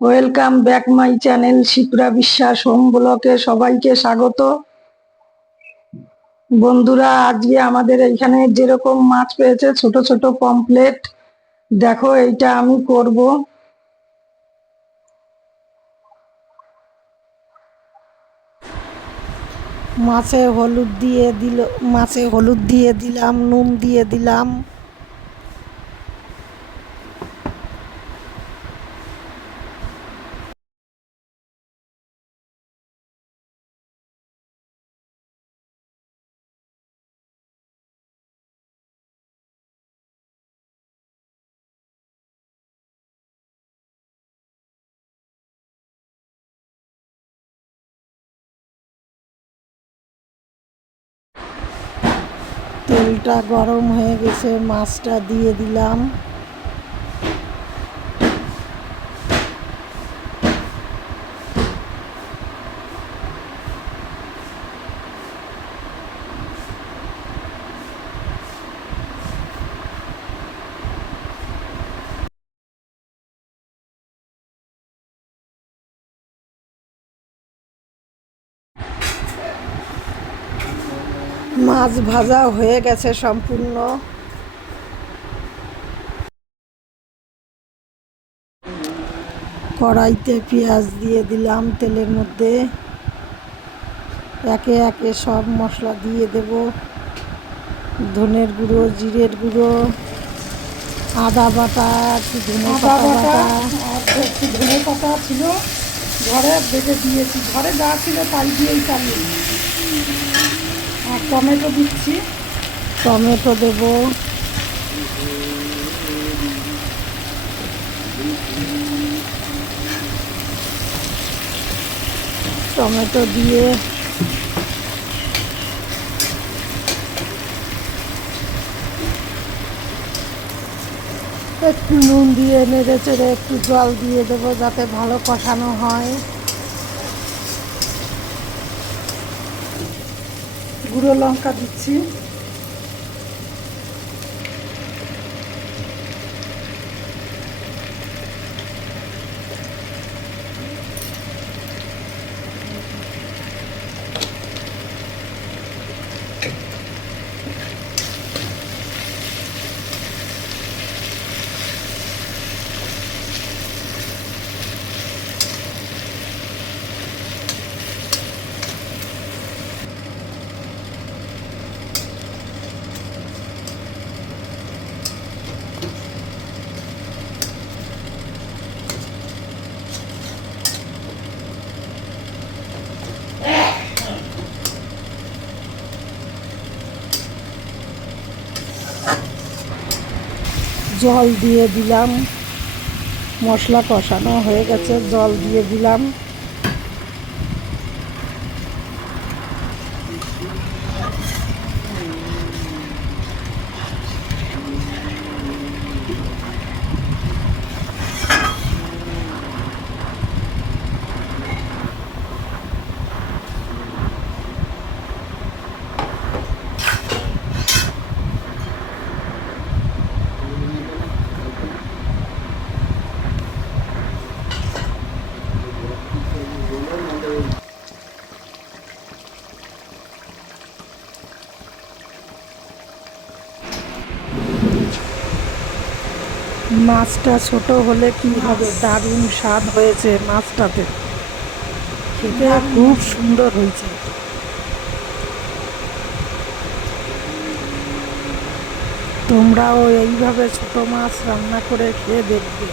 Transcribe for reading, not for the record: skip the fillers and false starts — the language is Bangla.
Welcome back my channel Shipra বিশ্বাস হোম ব্লকে সবাইকে স্বাগত। বন্ধুরা, আজকে আমাদের এইখানে যেরকম মাছ পেয়েছে ছোট ছোট পমফ্লেট, দেখো এইটা আমি করব। মাছে হলুদ দিয়ে দিলাম, নুন দিয়ে দিলাম। তেলটা গরম হয়ে গেছে, মাছটা দিয়ে দিলাম। মাছ ভাজা হয়ে গেছে সম্পূর্ণ। কড়াইতে পেঁয়াজ দিয়ে দিলাম তেলের মধ্যে। একে একে সব মশলা দিয়ে দেব। ধনের গুঁড়ো, জিরের গুঁড়ো, আদা বাটা, একটু ধনে পাতা বাটা, আর একটু ধনে পাতা ছিল ঘরে, বেটে দিয়েছি। ঘরে যা ছিল তাই দিয়েই চালিয়ে। আর টমেটো দিচ্ছি। টমেটো দেব। টমেটো দিয়ে একটু নুন দিয়ে নেড়ে চেড়ে একটু জল দিয়ে দেবো যাতে ভালো কষানো হয়। গুঁড়ো লঙ্কা দিচ্ছি। জল দিয়ে দিলাম। মশলা কষানো হয়ে গেছে, জল দিয়ে দিলাম। মাছটা ছোট হলে কি হবে, দারুণ স্বাদ হয়েছে মাছটাতে, খেতে খুব সুন্দর হয়েছে। তোমরাও এইভাবে ছোট মাছ রান্না করে খেয়ে দেখবে।